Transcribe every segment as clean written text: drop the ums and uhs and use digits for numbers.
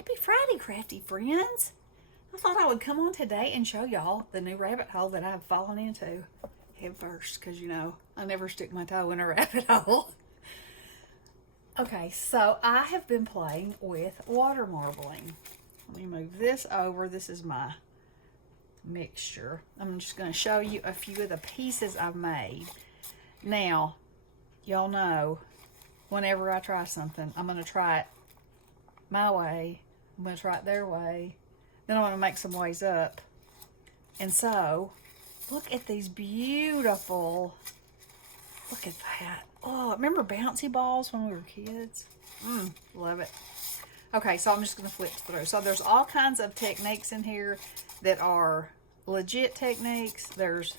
Happy Friday, crafty friends. I thought I would come on today and show y'all the new rabbit hole that I've fallen into head first, because I never stick my toe in a rabbit hole. Okay, so I have been playing with water marbling. Let me move this over. This is my mixture. I'm just going to show you a few of the pieces I've made. Now, y'all know whenever I try something, I'm going to try it my way, I'm going to try it their way, then I'm going to make some ways up. And so, look at these beautiful, look at that. Oh, remember bouncy balls when we were kids? Love it. Okay, so I'm just going to flip through. So there's all kinds of techniques in here that are legit techniques. There's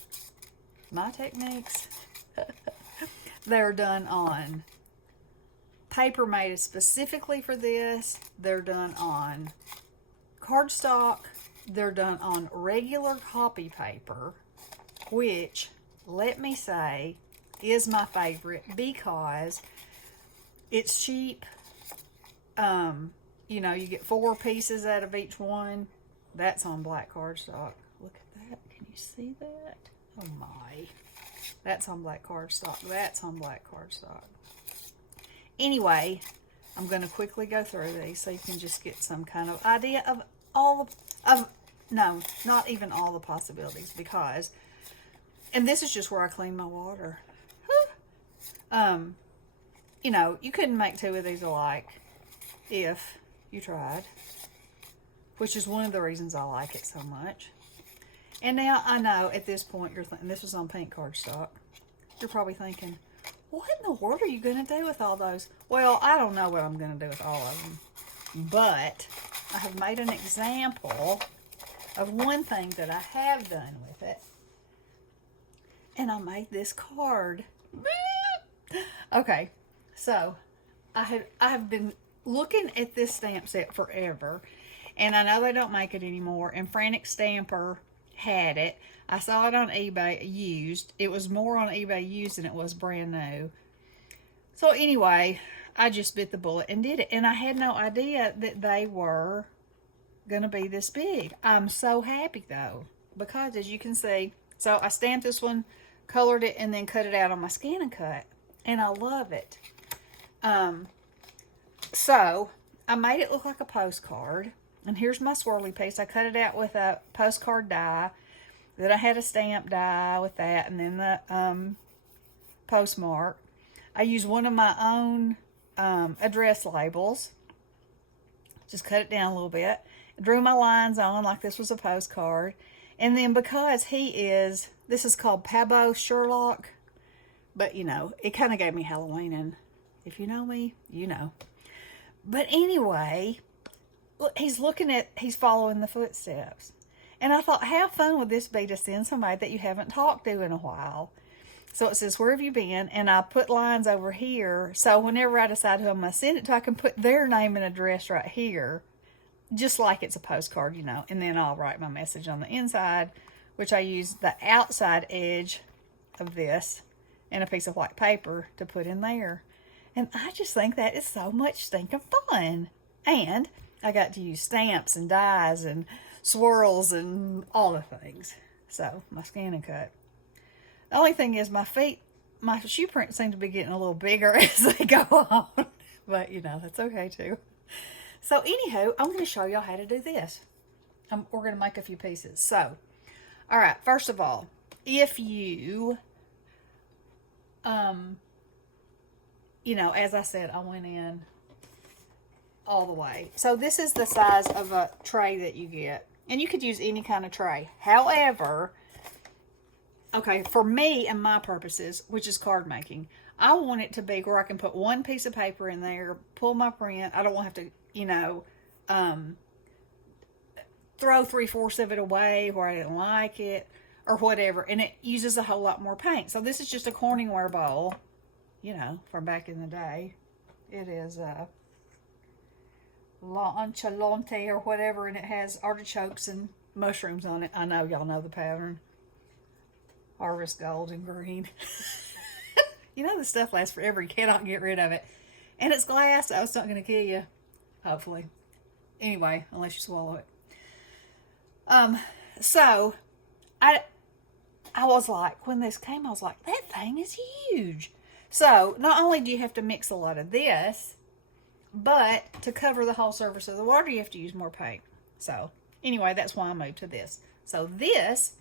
my techniques. They're done on paper made specifically for this. They're done on cardstock. They're done on regular copy paper, which, let me say, is my favorite because it's cheap. You get 4 pieces out of each one. That's on black cardstock. Look at that. Can you see that? Oh my. That's on black cardstock. That's on black cardstock. Anyway, I'm going to quickly go through these so you can just get some kind of idea of no, not even all the possibilities, because, and this is just where I clean my water. You couldn't make 2 of these alike if you tried, which is one of the reasons I like it so much. And now I know at this point you're thinking, this was on pink cardstock. You're probably thinking, what in the world are you going to do with all those? Well, I don't know what I'm going to do with all of them, but I have made an example of one thing that I have done with it. And I made this card. Okay, so I have been looking at this stamp set forever, and I know they don't make it anymore, and Frantic Stamper had it. I saw it on eBay used. It was more on eBay used than it was brand new. So anyway, I just bit the bullet and did it, and I had no idea that they were gonna be this big. I'm so happy though, because as you can see, so I stamped this one, colored it, and then cut it out on my Scan and Cut, and I love it. So I made it look like a postcard, and here's my swirly piece. I cut it out with a postcard die. Then I had a stamp die with that, and then the postmark. I used one of my own address labels. Just cut it down a little bit. Drew my lines on like this was a postcard. And then because this is called Pabot Sherlock, but it kind of gave me Halloween, and if you know me, you know. But anyway, look, he's following the footsteps. And I thought, how fun would this be to send somebody that you haven't talked to in a while? So it says, where have you been? And I put lines over here. So whenever I decide who I'm going to send it to, I can put their name and address right here. Just like it's a postcard, And then I'll write my message on the inside, which I use the outside edge of this and a piece of white paper to put in there. And I just think that is so much stinking fun. And I got to use stamps and dies and swirls and all the things. So my Scan and Cut. The only thing is my shoe prints seem to be getting a little bigger as they go on. But that's okay too. So anywho, I'm going to show y'all how to do this. We're going to make a few pieces. So, all right, first of all, if you, as I said, I went in all the way. So this is the size of a tray that you get. And you could use any kind of tray. However, okay, for me and my purposes, which is card making, I want it to be where I can put one piece of paper in there, pull my print. I don't want to have to, throw 3/4 of it away where I didn't like it or whatever. And it uses a whole lot more paint. So this is just a Corningware bowl, from back in the day. It is La Enchalante or whatever, and it has artichokes and mushrooms on it. I know y'all know the pattern. Harvest gold and green. This stuff lasts forever. You cannot get rid of it. And it's glass, so it's not going to kill you. Hopefully. Anyway, unless you swallow it. So I was like, when this came, I was like, that thing is huge. So not only do you have to mix a lot of this, but to cover the whole surface of the water, you have to use more paint. So anyway, that's why I moved to this. So this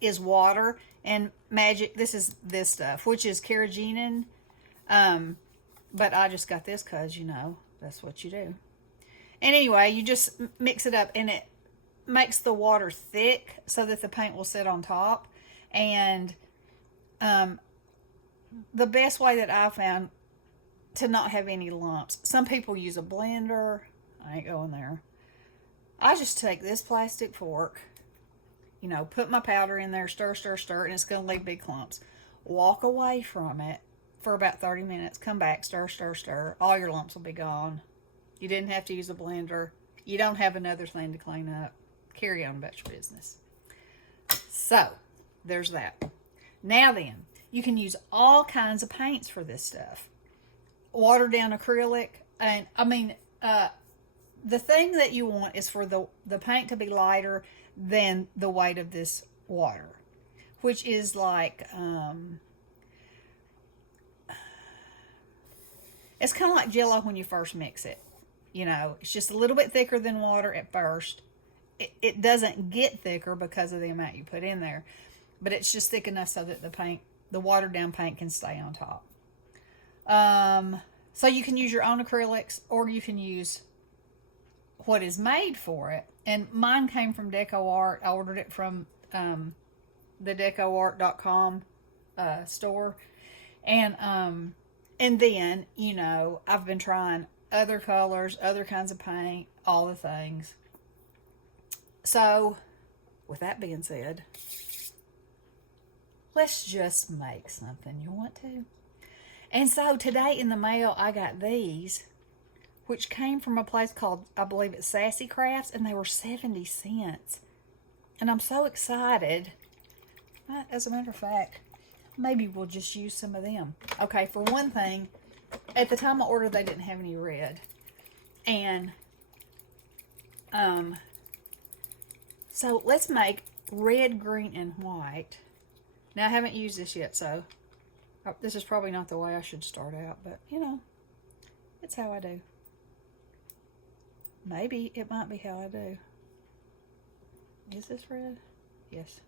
is water and magic. This is this stuff, which is carrageenan. But I just got this because, you know, that's what you do. And anyway, you just mix it up, and it makes the water thick so that the paint will sit on top. And the best way that I found to not have any lumps, some people use a blender. I ain't going there. I just take this plastic fork, you know, put my powder in there, stir, stir, stir, and it's going to leave big clumps. Walk away from it for about 30 minutes. Come back, stir, stir, stir. All your lumps will be gone. You didn't have to use a blender. You don't have another thing to clean up. Carry on about your business. So, there's that. Now then, you can use all kinds of paints for this stuff. Watered down acrylic. And, I mean, the thing that you want is for the paint to be lighter than the weight of this water, which is like, it's kind of like Jell-O when you first mix it. You know, it's just a little bit thicker than water at first. It doesn't get thicker because of the amount you put in there, but it's just thick enough so that the watered down paint can stay on top. So you can use your own acrylics, or you can use what is made for it. And mine came from Deco Art. I ordered it from the decoart.com store. And then, you know, I've been trying other colors, other kinds of paint, all the things. So, with that being said, let's just make something. You want to? And so today in the mail, I got these, which came from a place called, I believe it's Sassy Crafts, and they were 70 cents. And I'm so excited. As a matter of fact, maybe we'll just use some of them. Okay, for one thing, at the time I ordered, they didn't have any red. And, so let's make red, green, and white. Now, I haven't used this yet, so this is probably not the way I should start out, but, you know, it's how I do. Maybe it might be how I do. Is this red? Yes.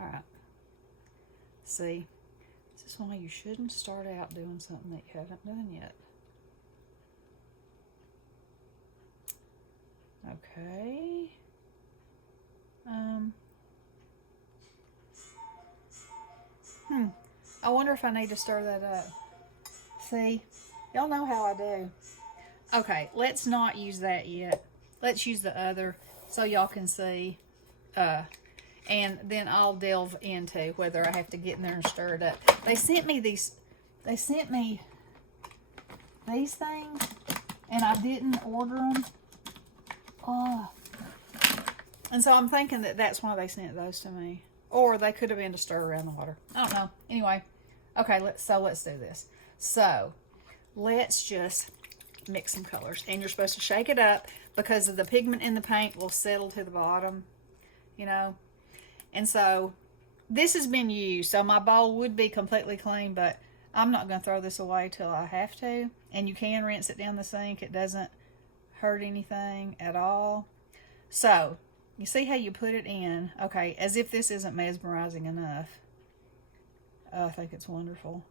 All right. See, this is why you shouldn't start out doing something that you haven't done yet. Okay. I wonder if I need to stir that up. See, y'all know how I do. Okay, let's not use that yet. Let's use the other so y'all can see. And then I'll delve into whether I have to get in there and stir it up. They sent me these things, and I didn't order them. Oh. And so I'm thinking that that's why they sent those to me. Or they could have been to stir around the water. I don't know. Anyway, okay, let's do this. So, let's just mix some colors. And you're supposed to shake it up because of the pigment in the paint will settle to the bottom, you know. And so, this has been used. So, my bowl would be completely clean, but I'm not going to throw this away till I have to. And you can rinse it down the sink. It doesn't hurt anything at all. So, you see how you put it in? Okay, as if this isn't mesmerizing enough. Oh, I think it's wonderful.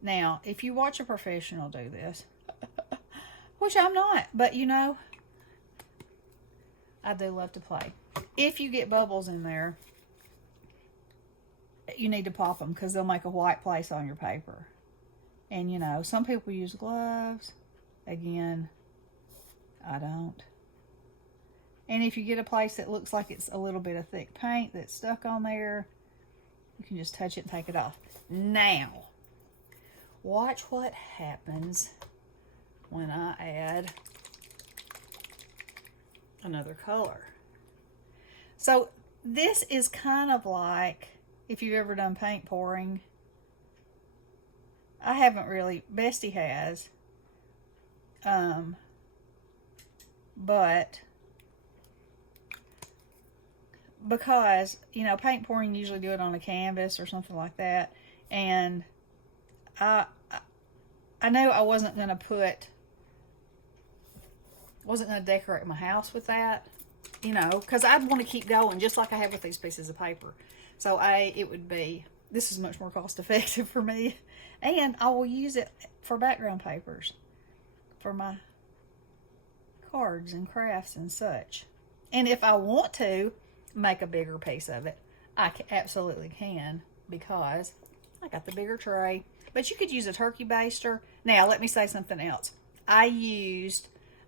Now, if you watch a professional do this, which I'm not, but you know, I do love to play. If you get bubbles in there, you need to pop them because they'll make a white place on your paper. And you know, some people use gloves. Again, I don't. And if you get a place that looks like it's a little bit of thick paint that's stuck on there, you can just touch it and take it off. Now, watch what happens when I add another color. So this is kind of like, if you've ever done paint pouring. I haven't really, Bestie has. but because, you know, paint pouring, you usually do it on a canvas or something like that. And I knew I wasn't going to decorate my house with that, you know, because I'd want to keep going just like I have with these pieces of paper. So this is much more cost effective for me. And I will use it for background papers for my cards and crafts and such. And if I want to make a bigger piece of it, I absolutely can, because I got the bigger tray. But you could use a turkey baster. Now, let me say something else. I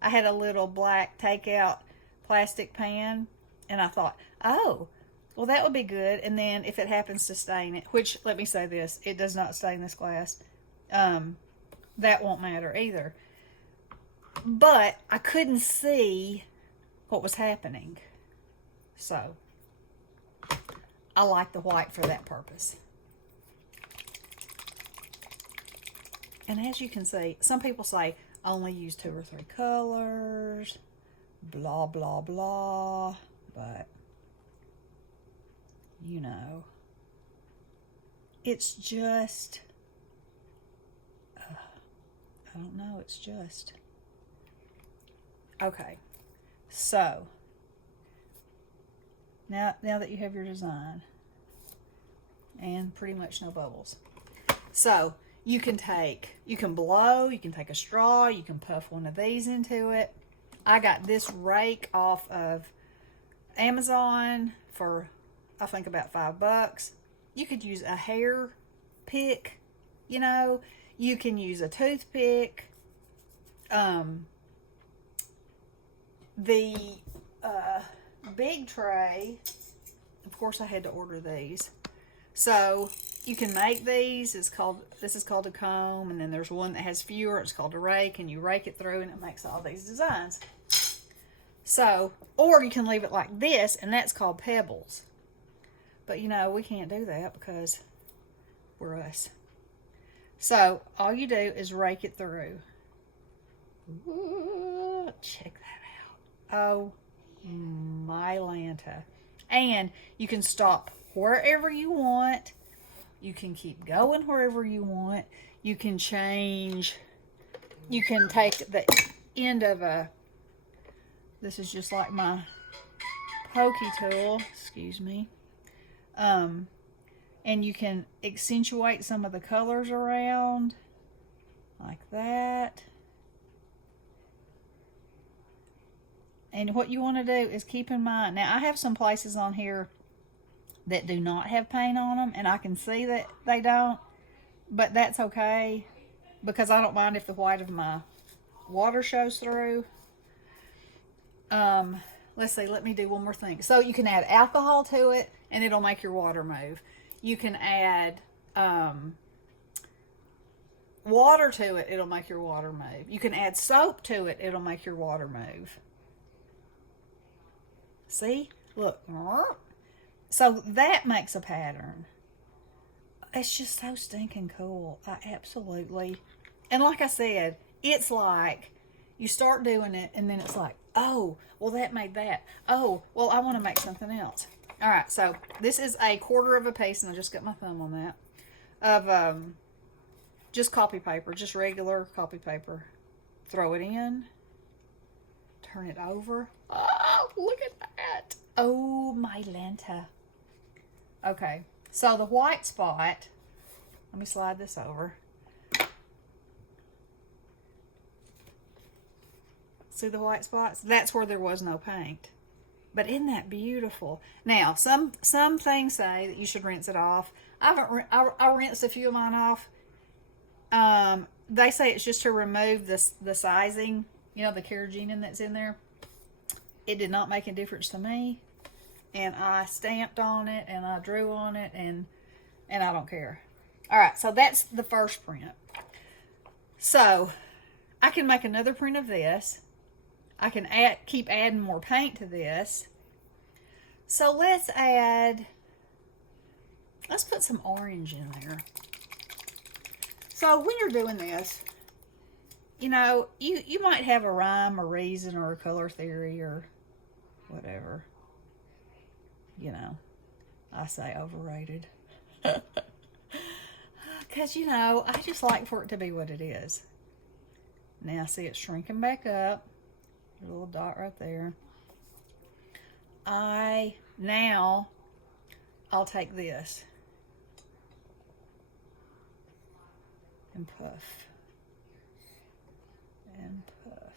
had a little black takeout plastic pan, and I thought, oh, well, that would be good. And then if it happens to stain it, which, let me say this, it does not stain this glass, that won't matter either. But I couldn't see what was happening. So, I like the white for that purpose. And as you can see, some people say only use 2 or 3 colors, blah, blah, blah. But, you know, it's just, I don't know, it's just. Okay, so, now that you have your design, and pretty much no bubbles. So, you can blow, you can take a straw, you can puff one of these into it. I got this rake off of Amazon for, I think, about $5. You could use a hair pick, you know. You can use a toothpick. The big tray, of course I had to order these. So you can make these. This is called a comb, and then there's one that has fewer. It's called a rake, and you rake it through, and it makes all these designs. So, or you can leave it like this, and that's called pebbles. But you know, we can't do that because we're us. So all you do is rake it through. Ooh, check that out. Oh my Lanta. And you can stop wherever you want. You can keep going wherever you want. You can change. You can take the end of this is just like my pokey tool, excuse me. And you can accentuate some of the colors around like that. And what you want to do is keep in mind, now I have some places on here that do not have paint on them, and I can see that they don't, but that's okay, because I don't mind if the white of my water shows through. Let's see, let me do one more thing. So you can add alcohol to it, and it'll make your water move. You can add water to it, it'll make your water move. You can add soap to it, it'll make your water move. See? Look. So that makes a pattern. It's just so stinking cool. I absolutely... And like I said, it's like you start doing it, and then it's like, oh, well, that made that. Oh, well, I want to make something else. All right, so this is a 1/4 of a piece, and I just got my thumb on that, of just copy paper, just regular copy paper. Throw it in. Turn it over. Oh, look at that. Oh, my Lanta. Okay, so the white spot, let me slide this over. See the white spots? That's where there was no paint. But isn't that beautiful? Now, some things say that you should rinse it off. I rinsed a few of mine off. They say it's just to remove the sizing, you know, the carrageenan that's in there. It did not make a difference to me. And I stamped on it, and I drew on it, and I don't care. All right, so that's the first print. So I can make another print of this. I can keep adding more paint to this. So let's put some orange in there. So when you're doing this, you know, you might have a rhyme or reason or a color theory or whatever. You know, I say overrated. Because, you know, I just like for it to be what it is. Now, see, it's shrinking back up. A little dot right there. I'll take this and puff and puff.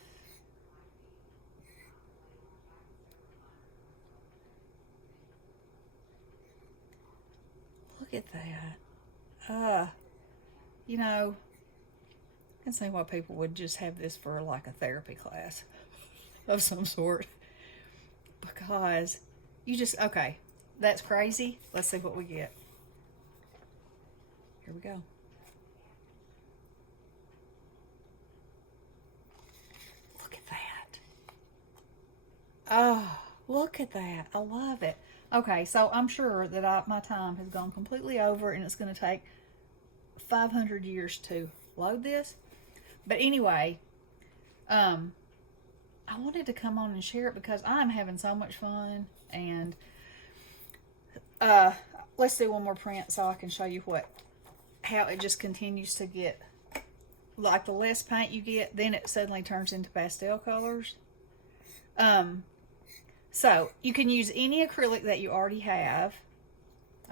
Look at that. You know, I can see why people would just have this for like a therapy class of some sort. Because you just, okay, that's crazy. Let's see what we get. Here we go. Look at that. Oh, look at that. I love it. Okay, so I'm sure that my time has gone completely over and it's going to take 500 years to load this. But anyway, I wanted to come on and share it because I'm having so much fun. And let's do one more print so I can show you how it just continues to get, like the less paint you get, then it suddenly turns into pastel colors. So you can use any acrylic that you already have.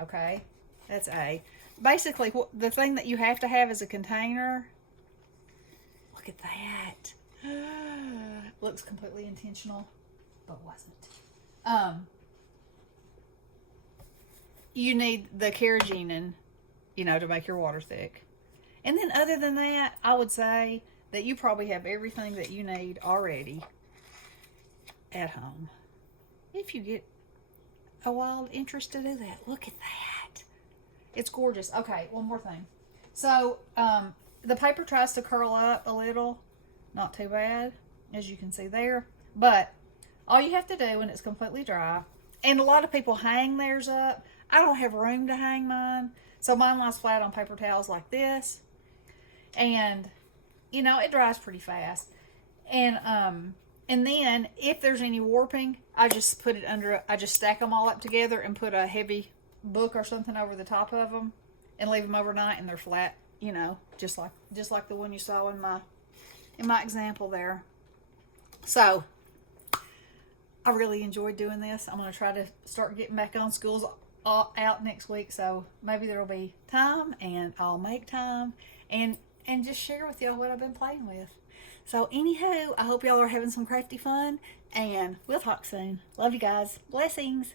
Okay, that's A. Basically, the thing that you have to have is a container. Look at that. Looks completely intentional, but wasn't. You need the carrageenan, you know, to make your water thick. And then other than that, I would say that you probably have everything that you need already at home. If you get a wild interest to do that. Look at that. It's gorgeous. Okay, one more thing. So, the paper tries to curl up a little. Not too bad, as you can see there. But all you have to do when it's completely dry, and a lot of people hang theirs up. I don't have room to hang mine, so mine lies flat on paper towels like this. And, you know, it dries pretty fast. And then if there's any warping, I just put it under, I just stack them all up together and put a heavy book or something over the top of them and leave them overnight, and they're flat, you know, just like the one you saw in my example there. So I really enjoyed doing this. I'm going to try to start getting back on. School's out next week, so maybe there'll be time, and I'll make time and just share with y'all what I've been playing with. So anywho, I hope y'all are having some crafty fun, and we'll talk soon. Love you guys. Blessings.